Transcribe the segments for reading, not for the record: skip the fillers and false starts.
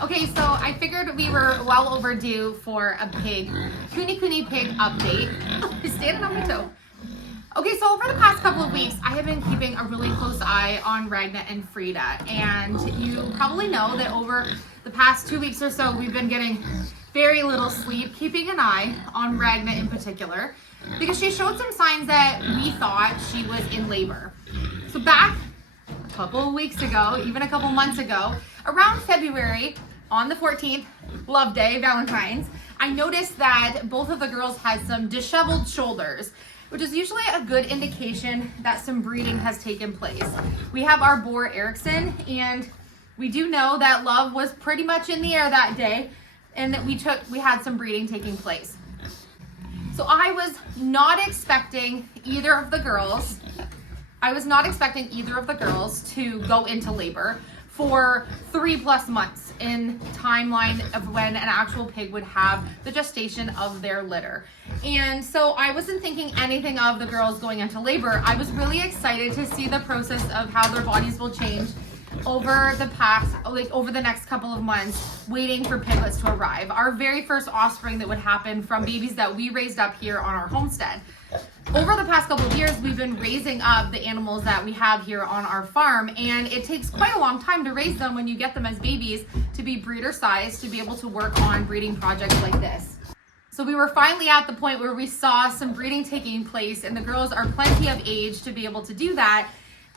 Okay, so I figured we were well overdue for a Kune Kune Pig update. He's standing on my toe. Okay, so over the past couple of weeks, I have been keeping a really close eye on Ragna and Frida. And you probably know that over the past 2 weeks or so, we've been getting very little sleep, keeping an eye on Ragna in particular, because she showed some signs that we thought she was in labor. So back a couple of weeks ago, even a couple months ago, around February, on the 14th, Love Day, Valentine's, I noticed that both of the girls had some disheveled shoulders, which is usually a good indication that some breeding has taken place. We have our boar Erickson, and we do know that Love was pretty much in the air that day, and that we had some breeding taking place. So I was not expecting either of the girls to go into labor for 3+ months in timeline of when an actual pig would have the gestation of their litter. And so I wasn't thinking anything of the girls going into labor. I was really excited to see the process of how their bodies will change over the next couple of months, waiting for piglets to arrive. Our very first offspring that would happen from babies that we raised up here on our homestead. Over the past couple of years, we've been raising up the animals that we have here on our farm, and it takes quite a long time to raise them when you get them as babies to be breeder size, to be able to work on breeding projects like this. So we were finally at the point where we saw some breeding taking place, and the girls are plenty of age to be able to do that.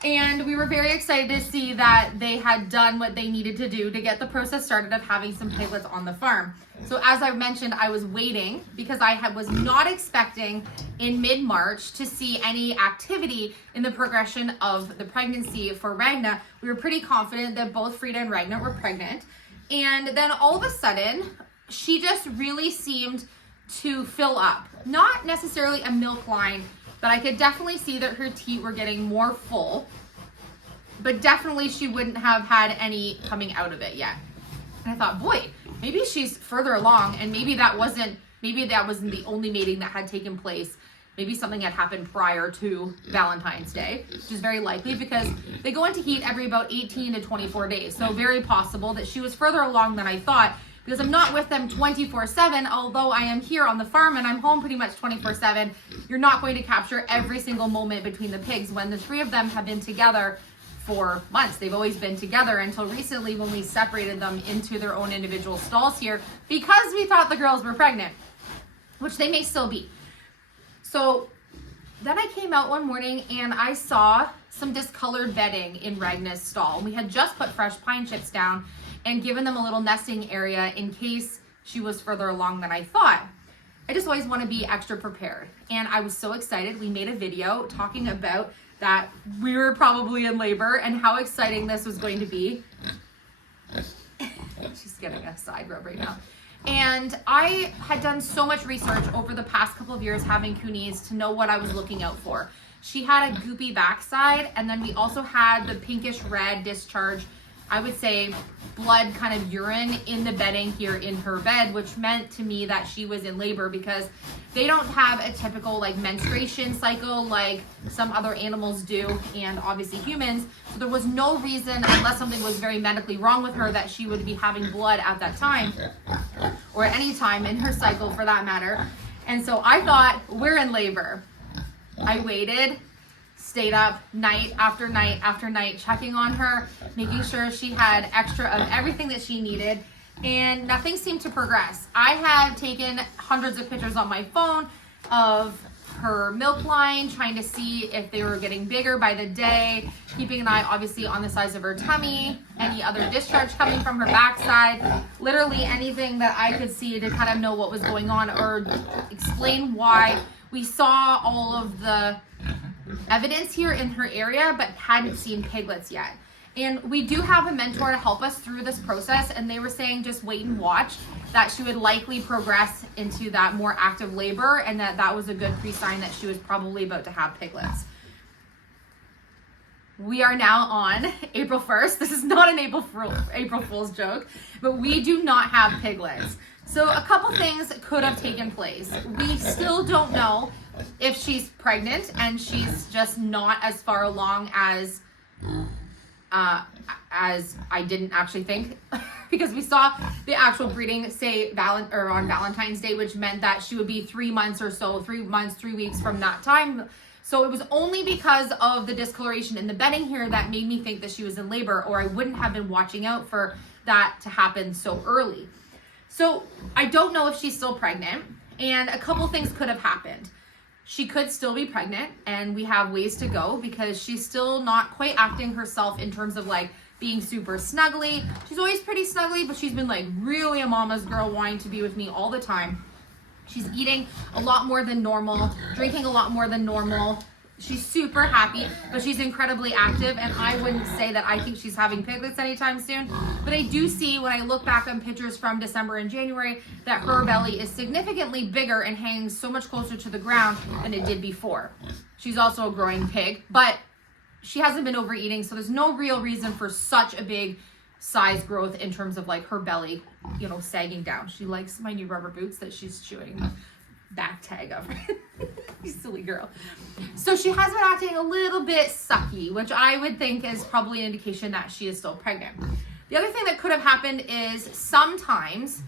And we were very excited to see that they had done what they needed to do to get the process started of having some piglets on the farm. So as I mentioned, I was waiting because I was not expecting in mid-March to see any activity in the progression of the pregnancy for Ragna. We were pretty confident that both Frida and Ragna were pregnant. And then all of a sudden, she just really seemed to fill up. Not necessarily a milk line, but I could definitely see that her teat were getting more full, but definitely she wouldn't have had any coming out of it yet. And I thought, boy, maybe she's further along, and maybe that wasn't the only mating that had taken place. Maybe something had happened prior to Valentine's Day, which is very likely because they go into heat every about 18 to 24 days. So very possible that she was further along than I thought, because I'm not with them 24/7, although I am here on the farm and I'm home pretty much 24/7. You're not going to capture every single moment between the pigs when the three of them have been together for months. They've always been together until recently when we separated them into their own individual stalls here because we thought the girls were pregnant, which they may still be. So then I came out one morning and I saw some discolored bedding in Ragna's stall. We had just put fresh pine chips down and given them a little nesting area in case she was further along than I thought. I just always want to be extra prepared. And I was so excited. We made a video talking about that we were probably in labor and how exciting this was going to be. She's getting a side rub right now. And I had done so much research over the past couple of years having Kunes to know what I was looking out for. She had a goopy backside, and then we also had the pinkish red discharge, I would say blood kind of urine in the bedding here in her bed, which meant to me that she was in labor because they don't have a typical like menstruation cycle like some other animals do, and obviously humans. So there was no reason, unless something was very medically wrong with her, that she would be having blood at that time or at any time in her cycle for that matter. And so I thought, we're in labor. I waited, stayed up night after night after night, checking on her, making sure she had extra of everything that she needed, and nothing seemed to progress. I had taken hundreds of pictures on my phone of her milk line, trying to see if they were getting bigger by the day, keeping an eye obviously on the size of her tummy, any other discharge coming from her backside, literally anything that I could see to kind of know what was going on or explain why we saw all of the evidence here in her area but hadn't seen piglets yet. And we do have a mentor to help us through this process, and they were saying just wait and watch, that she would likely progress into that more active labor, and that was a good pre-sign that she was probably about to have piglets. We are now on April 1st. This is not an April Fool's joke, but we do not have piglets. So a couple things could have taken place. We still don't know if she's pregnant and she's just not as far along as as I didn't actually think, because we saw the actual breeding say on Valentine's Day, which meant that she would be 3 months or so, 3 months, 3 weeks from that time. So it was only because of the discoloration in the bedding here that made me think that she was in labor, or I wouldn't have been watching out for that to happen so early. So I don't know if she's still pregnant, and a couple things could have happened. She could still be pregnant, and we have ways to go, because she's still not quite acting herself in terms of like being super snuggly. She's always pretty snuggly, but she's been like really a mama's girl, wanting to be with me all the time. She's eating a lot more than normal, drinking a lot more than normal. She's super happy, but she's incredibly active, and I wouldn't say that I think she's having piglets anytime soon. But I do see, when I look back on pictures from December and January, that her belly is significantly bigger and hangs so much closer to the ground than it did before. She's also a growing pig, but she hasn't been overeating, so there's no real reason for such a big size growth in terms of like her belly, you know, sagging down. She likes my new rubber boots that she's chewing the back tag of. You silly girl. So she has been acting a little bit sucky, which I would think is probably an indication that she is still pregnant. The other thing that could have happened is sometimes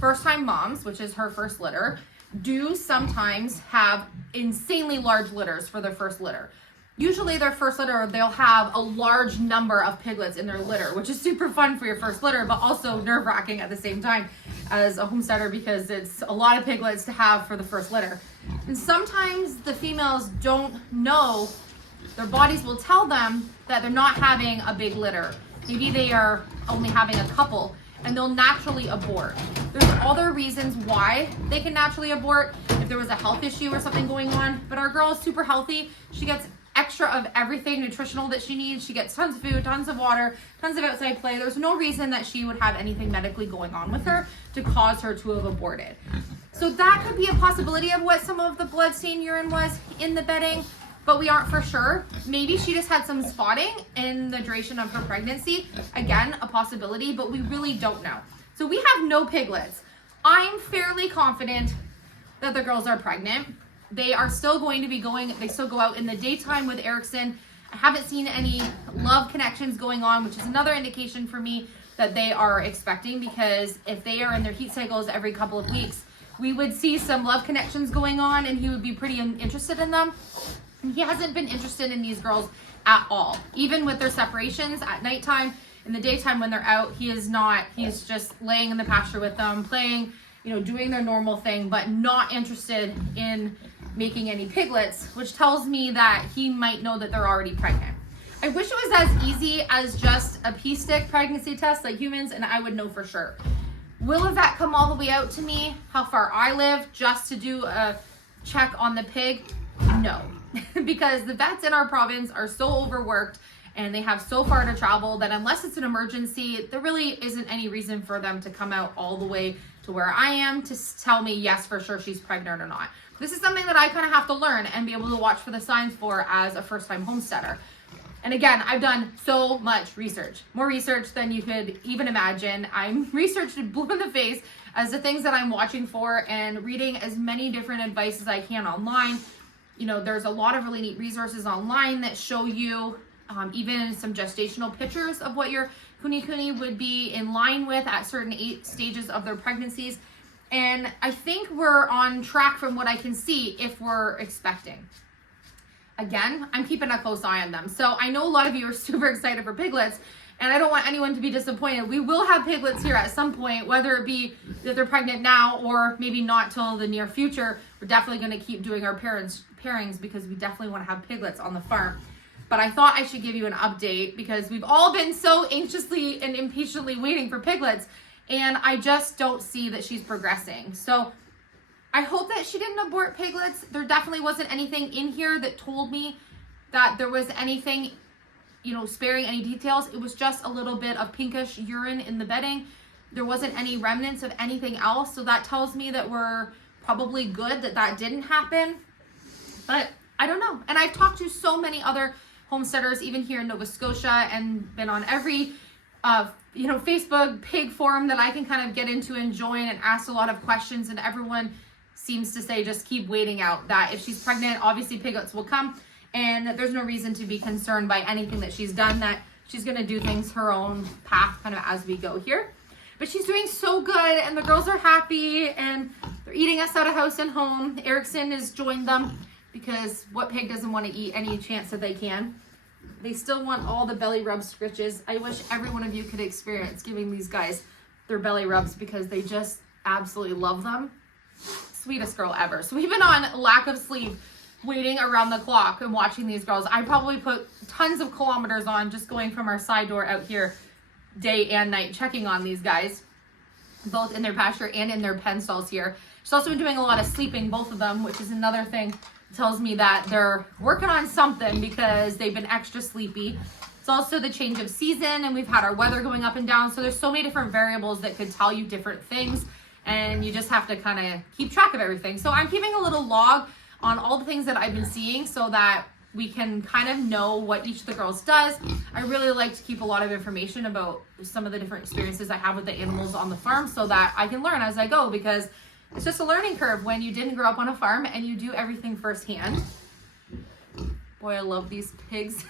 first-time moms, which is her first litter, do sometimes have insanely large litters for their first litter. Usually their first litter, they'll have a large number of piglets in their litter, which is super fun for your first litter, but also nerve-wracking at the same time as a homesteader, because it's a lot of piglets to have for the first litter. And sometimes the females don't know, their bodies will tell them that they're not having a big litter. Maybe they are only having a couple, and they'll naturally abort. There's other reasons why they can naturally abort, if there was a health issue or something going on, but our girl is super healthy. She gets extra of everything nutritional that she needs. She gets tons of food, tons of water, tons of outside play. There's no reason that she would have anything medically going on with her to cause her to have aborted. So that could be a possibility of what some of the bloodstained urine was in the bedding, but we aren't for sure. Maybe she just had some spotting in the duration of her pregnancy. Again, a possibility, but we really don't know. So we have no piglets. I'm fairly confident that the girls are pregnant. They are still going to be going, they still go out in the daytime with Erickson. I haven't seen any love connections going on, which is another indication for me that they are expecting, because if they are in their heat cycles every couple of weeks, we would see some love connections going on, and he would be pretty interested in them. And he hasn't been interested in these girls at all. Even with their separations at nighttime, in the daytime when they're out, he is not. He's just laying in the pasture with them, playing, you know, doing their normal thing, but not interested in making any piglets, which tells me that he might know that they're already pregnant. I wish it was as easy as just a pea stick pregnancy test like humans, and I would know for sure. Will a vet come all the way out to me, how far I live, just to do a check on the pig? No, because the vets in our province are so overworked and they have so far to travel that unless it's an emergency, there really isn't any reason for them to come out all the way to where I am to tell me yes, for sure she's pregnant or not. This is something that I kind of have to learn and be able to watch for the signs for as a first-time homesteader. And again, I've done so much research, more research than you could even imagine. I'm researched blue in the face as the things that I'm watching for, and reading as many different advice as I can online. You know, there's a lot of really neat resources online that show you even some gestational pictures of what your Kune Kune would be in line with at certain stages of their pregnancies. And I think we're on track from what I can see if we're expecting. Again, I'm keeping a close eye on them. So I know a lot of you are super excited for piglets, and I don't want anyone to be disappointed. We will have piglets here at some point, whether it be that they're pregnant now or maybe not till the near future. We're definitely going to keep doing our pairings because we definitely want to have piglets on the farm. But I thought I should give you an update because we've all been so anxiously and impatiently waiting for piglets, and I just don't see that she's progressing. So I hope that she didn't abort piglets. There definitely wasn't anything in here that told me that there was anything, you know, sparing any details. It was just a little bit of pinkish urine in the bedding. There wasn't any remnants of anything else. So that tells me that we're probably good that that didn't happen. But I don't know. And I've talked to so many other homesteaders, even here in Nova Scotia, and been on every Facebook pig forum that I can kind of get into and join and ask a lot of questions, and everyone seems to say just keep waiting out, that if she's pregnant, obviously piglets will come, and that there's no reason to be concerned by anything that she's done, that she's gonna do things her own path kind of as we go here. But she's doing so good, and the girls are happy, and they're eating us out of house and home. Erickson has joined them because what pig doesn't want to eat any chance that they can? They still want all the belly rub scritches. I wish every one of you could experience giving these guys their belly rubs because they just absolutely love them. Sweetest girl ever. So we've been on lack of sleep, waiting around the clock and watching these girls. I probably put tons of kilometers on just going from our side door out here day and night, checking on these guys, both in their pasture and in their pen stalls here. She's also been doing a lot of sleeping, both of them, which is another thing. Tells me that they're working on something because they've been extra sleepy. It's also the change of season, and we've had our weather going up and down, so there's so many different variables that could tell you different things, and you just have to kind of keep track of everything. So I'm keeping a little log on all the things that I've been seeing so that we can kind of know what each of the girls does. I really like to keep a lot of information about some of the different experiences I have with the animals on the farm so that I can learn as I go, because it's just a learning curve when you didn't grow up on a farm and you do everything firsthand. Boy, I love these pigs.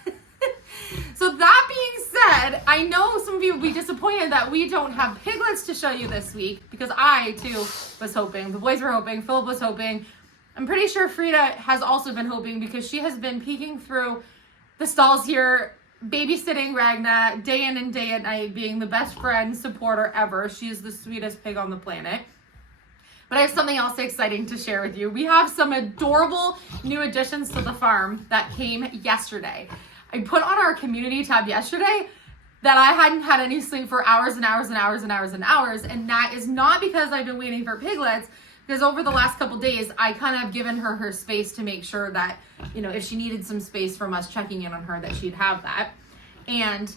So that being said, I know some of you will be disappointed that we don't have piglets to show you this week, because I too was hoping, the boys were hoping, Philip was hoping. I'm pretty sure Frida has also been hoping, because she has been peeking through the stalls here, babysitting Ragna day in and day at night, being the best friend, supporter ever. She is the sweetest pig on the planet. But I have something else exciting to share with you. We have some adorable new additions to the farm that came yesterday. I put on our community tab yesterday that I hadn't had any sleep for hours and hours and hours and hours and hours. And that is not because I've been waiting for piglets, because over the last couple days, I kind of have given her space to make sure that, you know, if she needed some space from us checking in on her, that she'd have that. And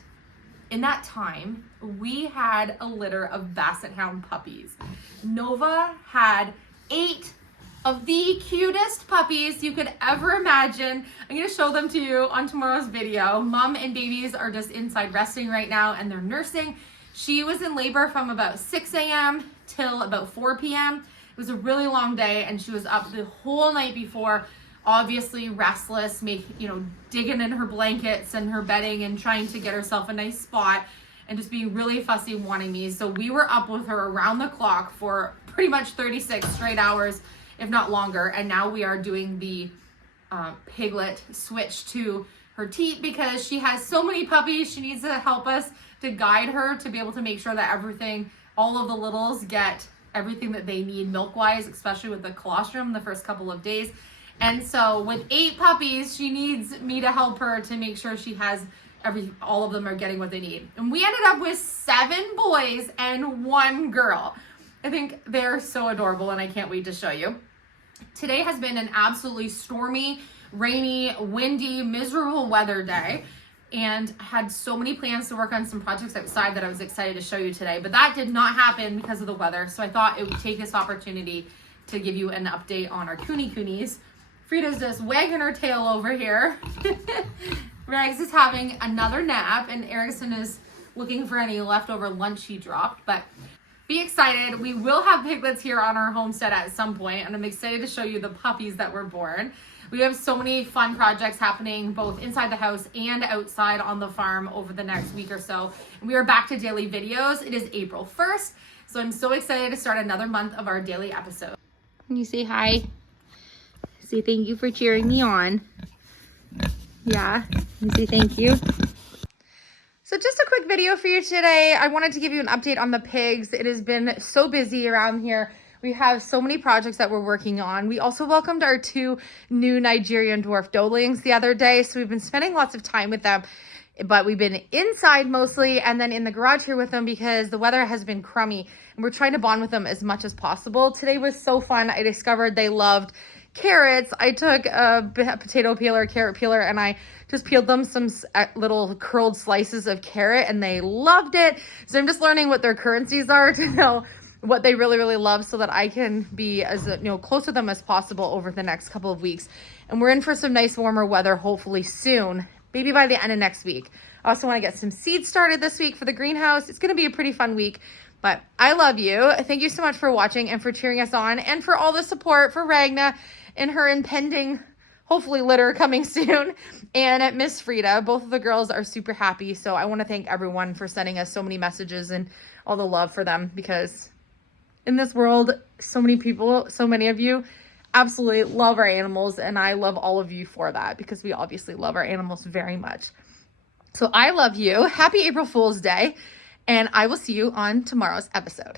in that time, we had a litter of Basset Hound puppies. Nova had 8 of the cutest puppies you could ever imagine. I'm gonna show them to you on tomorrow's video. Mom and babies are just inside resting right now, and they're nursing. She was in labor from about 6 a.m. till about 4 p.m. It was a really long day, and she was up the whole night before, obviously restless, digging in her blankets and her bedding and trying to get herself a nice spot, and just being really fussy wanting me. So we were up with her around the clock for pretty much 36 straight hours, if not longer. And now we are doing the piglet switch to her teat, because she has so many puppies. She needs to help us to guide her to be able to make sure that all of the littles get everything that they need milk-wise, especially with the colostrum the first couple of days. And so with 8 puppies, she needs me to help her to make sure she has all of them are getting what they need. And we ended up with 7 boys and 1 girl. I think they're so adorable, and I can't wait to show you. Today has been an absolutely stormy, rainy, windy, miserable weather day, and had so many plans to work on some projects outside that I was excited to show you today. But that did not happen because of the weather, so I thought it would take this opportunity to give you an update on our Kune Kunes. Frida's just wagging her tail over here. Rags is having another nap, and Erickson is looking for any leftover lunch he dropped. But be excited. We will have piglets here on our homestead at some point, and I'm excited to show you the puppies that were born. We have so many fun projects happening both inside the house and outside on the farm over the next week or so. And we are back to daily videos. It is April 1st, so I'm so excited to start another month of our daily episode. Can you say hi? Say thank you for cheering me on. Yeah, you say thank you. So just a quick video for you today. I wanted to give you an update on the pigs. It has been so busy around here. We have so many projects that we're working on. We also welcomed our 2 new Nigerian dwarf doelings the other day, so we've been spending lots of time with them. But we've been inside mostly, and then in the garage here with them because the weather has been crummy, and we're trying to bond with them as much as possible. Today was so fun. I discovered they loved carrots. I took a potato peeler, carrot peeler, and I just peeled them some little curled slices of carrot, and they loved it. So I'm just learning what their currencies are to know what they really, really love, so that I can be as close to them as possible over the next couple of weeks. And we're in for some nice warmer weather, hopefully soon, maybe by the end of next week. I also want to get some seeds started this week for the greenhouse. It's going to be a pretty fun week. But I love you. Thank you so much for watching and for cheering us on, and for all the support for Ragna in her impending hopefully litter coming soon. And Miss Frida, both of the girls are super happy. So I want to thank everyone for sending us so many messages and all the love for them, because in this world, so many people, so many of you absolutely love our animals, and I love all of you for that, because we obviously love our animals very much. So I love you. Happy April Fool's Day, and I will see you on tomorrow's episode.